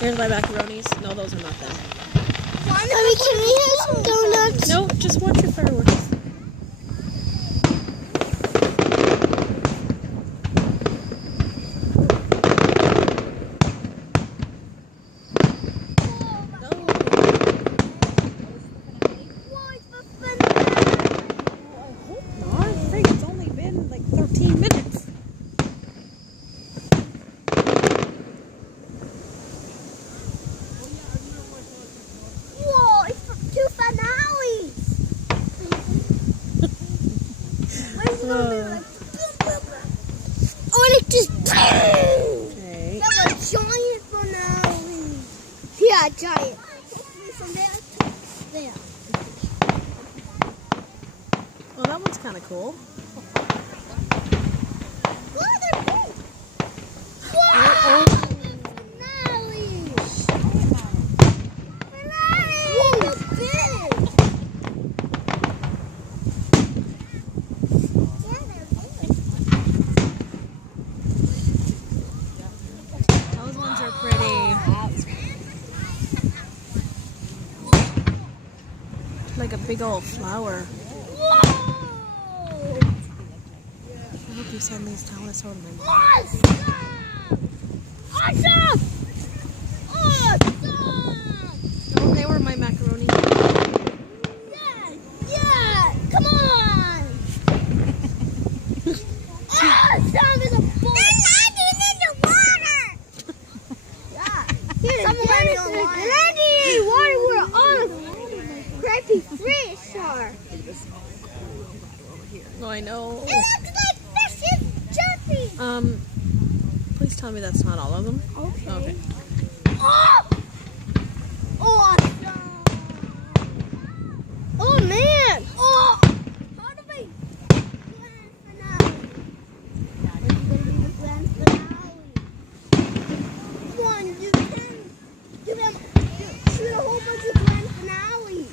Here's my macaronis. No, those are not them. Mommy, can we have some donuts? No, just watch your fireworks. Okay. That was giant finale. Yeah, giant. From there to there. Well, that one's kind of cool. Wow, they're big. Wow! Finales. Finales. Whoa, they're big. Like a big old flower. Whoa! I hope you send these down. That's totally Awesome! Awesome! Awesome! Oh, they were my macaroni. Yeah! Yeah! Come on! Awesome is a ball! They're landing in the water! Yeah. Someone landing on water. Landing in water where all the crappy fish are. Oh, I know. It looks like fish is jumping. Please tell me that's not all of them. Okay. Oh! Awesome! Oh man! Oh! How do we grand finale? It's gonna be the grand finale. Come on, you can shoot a whole bunch of grand finales.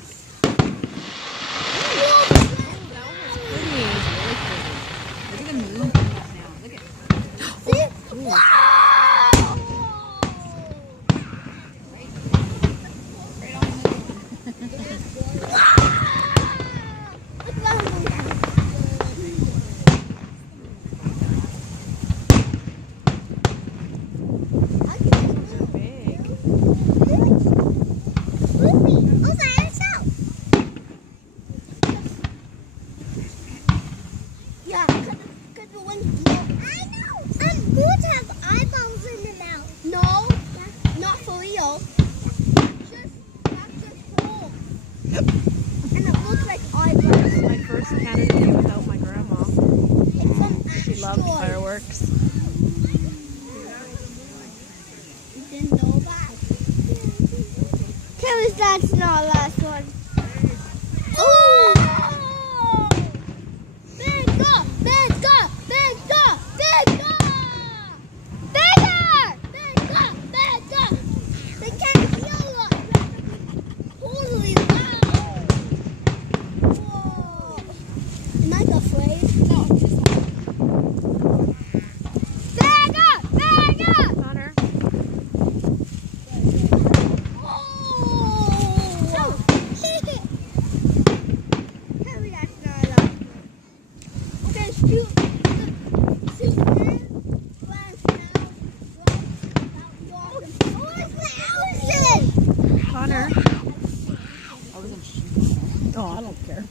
Yeah, because the ones I know. Some birds have eyeballs in their mouth. No, not for real. That's just cool. And it looks like eyeballs. My first Canada day without my grandma. It's some She loved fireworks. You didn't know that. Tell us that's not the last one. Oh! Connor. Oh, I don't care.